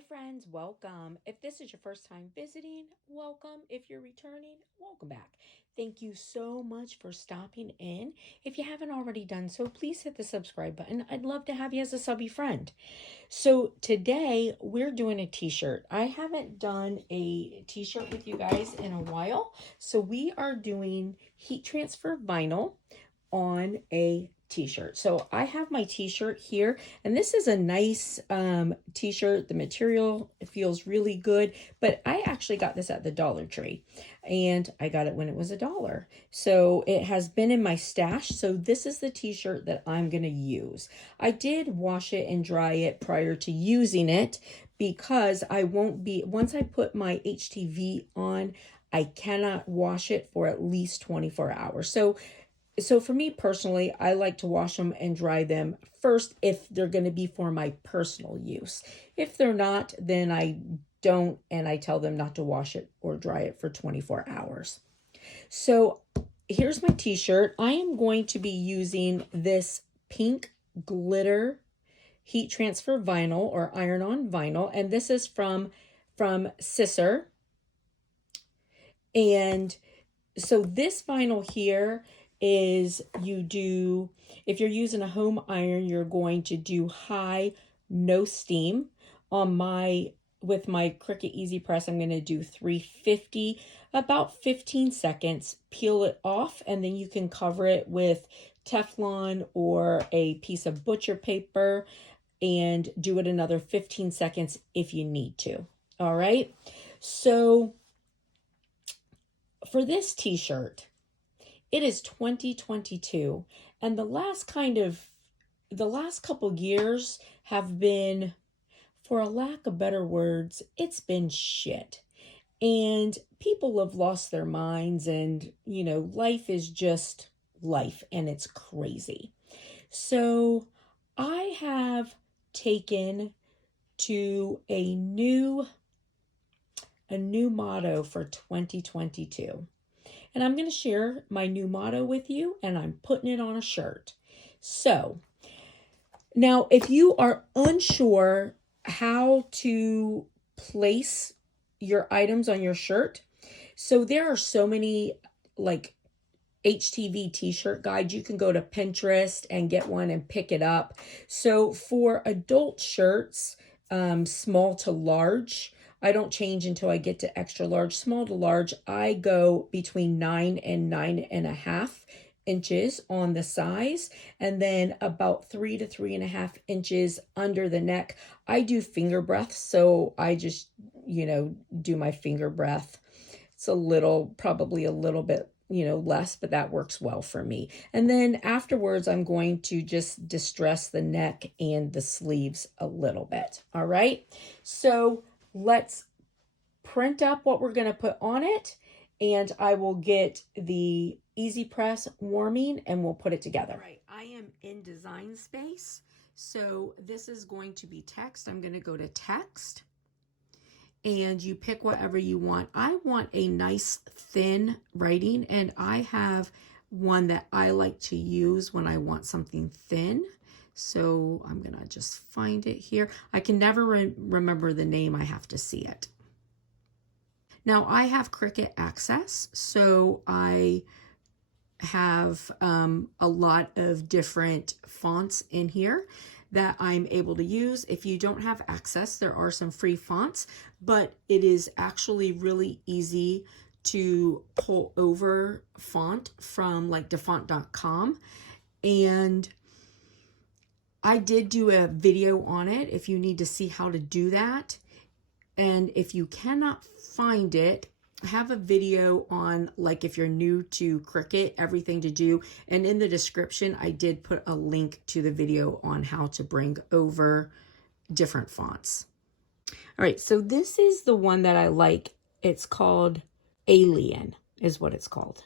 Hi friends, welcome. If this is your first time visiting, welcome. If you're returning, welcome back. Thank you so much for stopping in. If you haven't already done so, please hit the subscribe button. I'd love to have you as a subby friend. So today we're doing a t-shirt. I haven't done a t-shirt with you guys in a while. So we are doing heat transfer vinyl on a t-shirt. So I have my t-shirt here, and this is a nice t-shirt. The material feels really good, but I actually got this at the Dollar Tree, and I got it when it was $1. So it has been in my stash. So this is the t-shirt that I'm going to use. I did wash it and dry it prior to using it because I won't be, once I put my HTV on, I cannot wash it for at least 24 hours. So for me personally, I like to wash them and dry them first if they're going to be for my personal use. If they're not, then I don't, and I tell them not to wash it or dry it for 24 hours. So here's my t-shirt. I am going to be using this pink glitter heat transfer vinyl or iron-on vinyl, and this is from Scissor. And so this vinyl here is if you're using a home iron, you're going to do high, no steam. With my Cricut Easy Press, I'm going to do 350, about 15 seconds, peel it off, and then you can cover it with Teflon or a piece of butcher paper and do it another 15 seconds if you need to. All right. So for this t-shirt, it is 2022, and the last couple years have been, for a lack of better words, it's been shit. And people have lost their minds, and life is just life, and it's crazy. So I have taken to a new motto for 2022. And I'm going to share my new motto with you, and I'm putting it on a shirt. So now, if you are unsure how to place your items on your shirt, so there are so many like HTV t-shirt guides. You can go to Pinterest and get one and pick it up. So for adult shirts, small to large, I don't change until I get to extra large. Small to large, I go between 9 and 9.5 inches on the size, and then about 3 to 3.5 inches under the neck. I do finger breaths, so I just, do my finger breath. It's probably a little bit, less, but that works well for me. And then afterwards, I'm going to just distress the neck and the sleeves a little bit. All right. So let's print up what we're going to put on it, and I will get the Easy Press warming and we'll put it together. All right, I am in Design Space. So this is going to be text. I'm going to go to text, and you pick whatever you want. I want a nice thin writing, and I have one that I like to use when I want something thin. So I'm going to just find it here. I can never remember the name. I have to see it. Now I have Cricut access, so I have a lot of different fonts in here that I'm able to use. If you don't have access, there are some free fonts, but it is actually really easy to pull over font from like dafont.com. And I did do a video on it if you need to see how to do that. And if you cannot find it, I have a video on, like, if you're new to Cricut, everything to do. And in the description, I did put a link to the video on how to bring over different fonts. All right, so this is the one that I like. It's called Alien, is what it's called.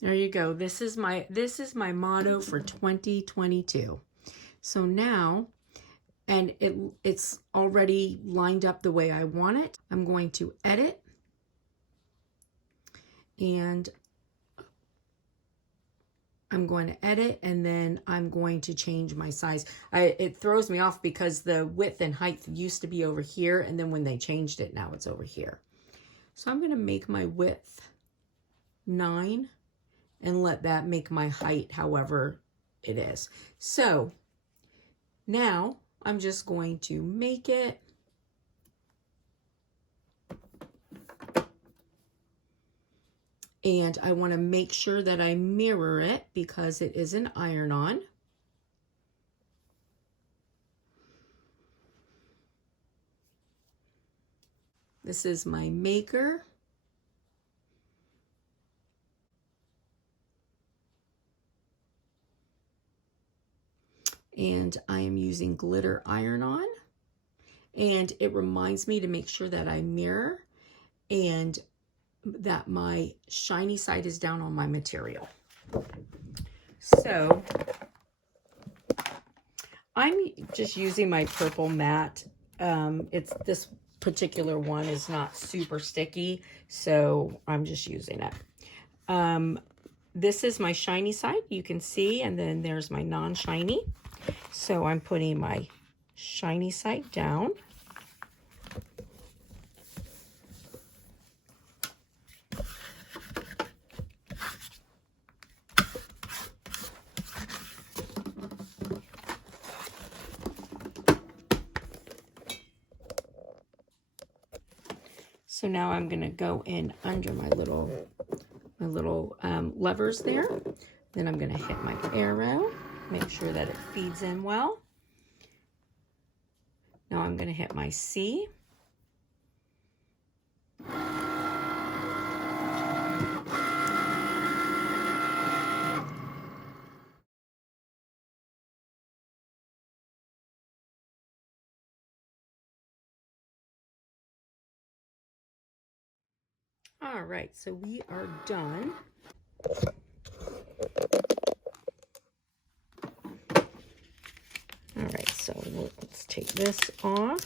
There you go. This is my motto for 2022. So now, and it's already lined up the way I want it. I'm going to edit, and I'm going to edit, and then I'm going to change my size. It throws me off because the width and height used to be over here, and then when they changed it, now it's over here. So I'm going to make my width 9 and let that make my height however it is. So now I'm just going to make it and I want to make sure that I mirror it because it is an iron-on. This is my maker. And I am using glitter iron-on. And it reminds me to make sure that I mirror and that my shiny side is down on my material. So I'm just using my purple matte. This particular one is not super sticky, so I'm just using it. This is my shiny side, you can see, and then there's my non-shiny. So I'm putting my shiny side down. So now I'm going to go in under my little levers there. Then I'm going to hit my arrow, make sure that it feeds in well. Now I'm going to hit my C. All right, so we are done. All right, so let's take this off.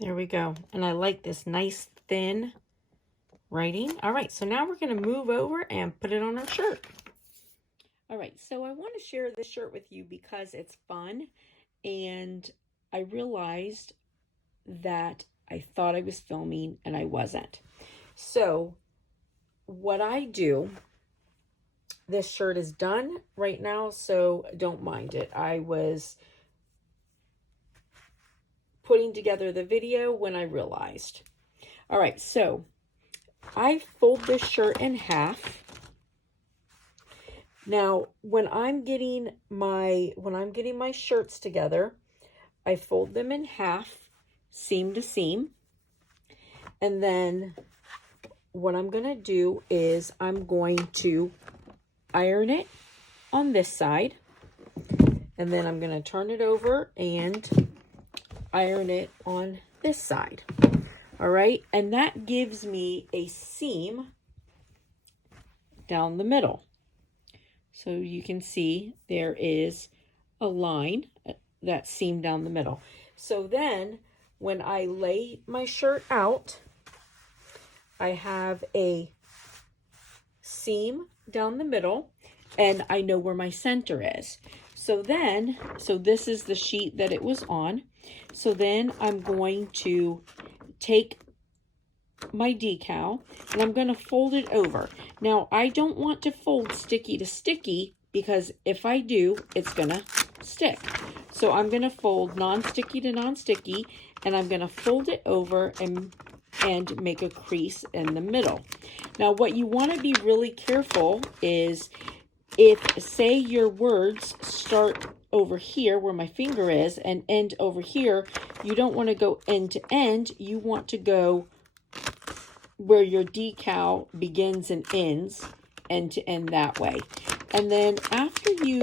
There we go. And I like this nice thin writing. All right, so now we're going to move over and put it on our shirt. All right, so I want to share this shirt with you because it's fun, and I realized that I thought I was filming and I wasn't. So what I do, this shirt is done right now, so don't mind it. I was putting together the video when I realized. All right, so I fold this shirt in half. Now, when I'm getting my shirts together, I fold them in half, seam to seam. And then what I'm going to do is I'm going to iron it on this side. And then I'm going to turn it over and iron it on this side. All right, and that gives me a seam down the middle. So you can see there is a line, that seam down the middle. So then when I lay my shirt out, I have a seam down the middle and I know where my center is. So this is the sheet that it was on. So then I'm going to take my decal and I'm going to fold it over. Now I don't want to fold sticky to sticky because if I do, it's going to stick. So I'm going to fold non-sticky to non-sticky and I'm going to fold it over and make a crease in the middle. Now what you want to be really careful is if, say, your words start over here where my finger is and end over here, you don't want to go end to end. You want to go where your decal begins and ends, end to end that way. And then after you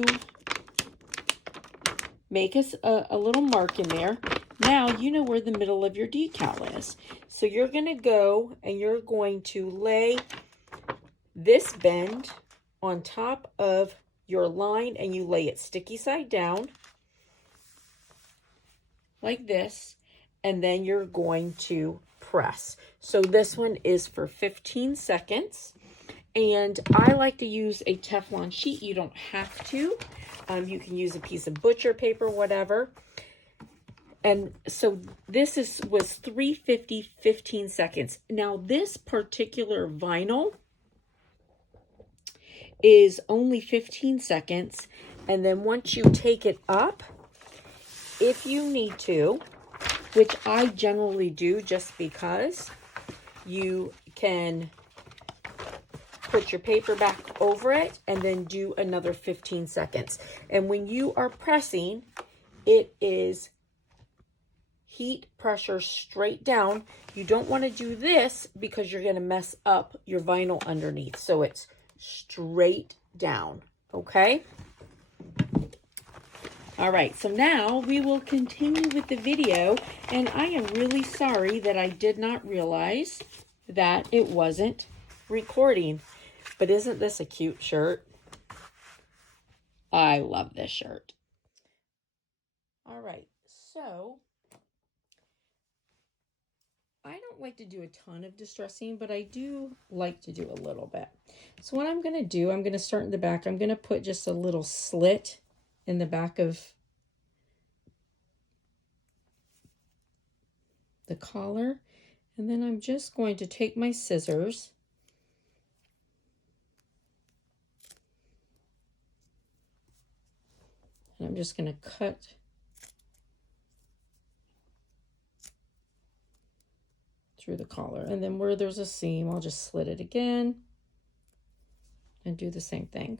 make a little mark in there, now you know where the middle of your decal is. So you're going to go and you're going to lay this bend on top of your line and you lay it sticky side down like this, and then you're going to press. So this one is for 15 seconds. And I like to use a Teflon sheet. You don't have to. You can use a piece of butcher paper, whatever. And so this was 350, 15 seconds. Now this particular vinyl is only 15 seconds. And then once you take it up, if you need to, which I generally do just because, you can put your paper back over it and then do another 15 seconds. And when you are pressing, it is heat pressure straight down. You don't want to do this because you're going to mess up your vinyl underneath. So it's straight down, okay? All right, so now we will continue with the video, and I am really sorry that I did not realize that it wasn't recording. But isn't this a cute shirt? I love this shirt. All right, so I don't like to do a ton of distressing, but I do like to do a little bit. So what I'm going to do, I'm going to start in the back. I'm going to put just a little slit in the back of the collar. And then I'm just going to take my scissors and I'm just going to cut through the collar. And then where there's a seam, I'll just slit it again and do the same thing.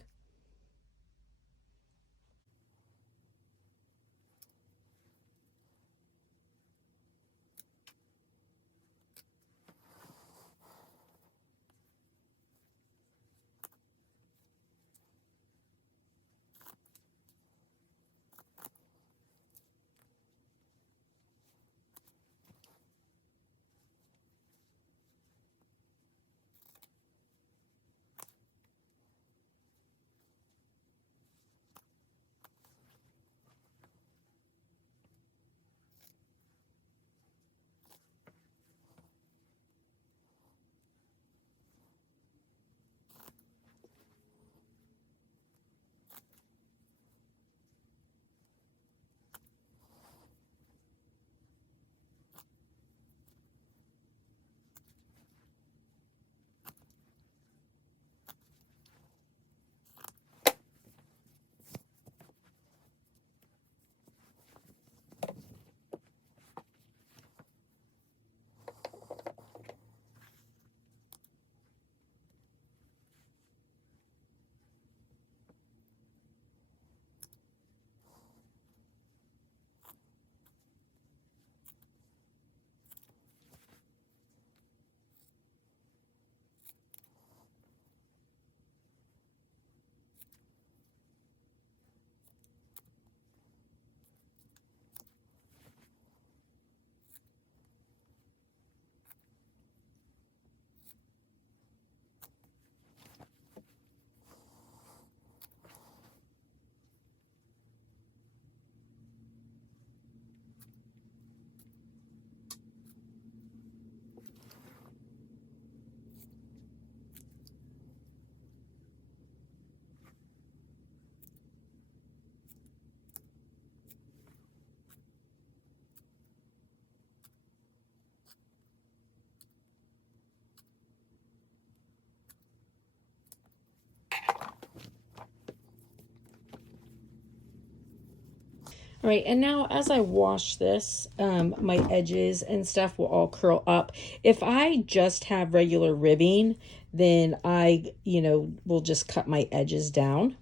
All right, and now as I wash this, my edges and stuff will all curl up. If I just have regular ribbing, then I, will just cut my edges down.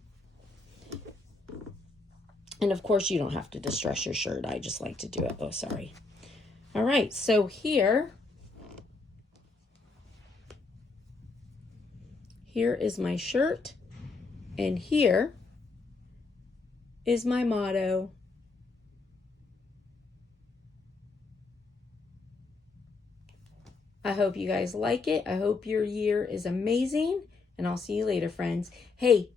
And of course, you don't have to distress your shirt. I just like to do it. Oh, sorry. All right, so here is my shirt, and here is my motto. I hope you guys like it. I hope your year is amazing, and I'll see you later, friends. Hey,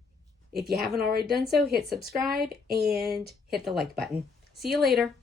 if you haven't already done so, hit subscribe and hit the like button. See you later.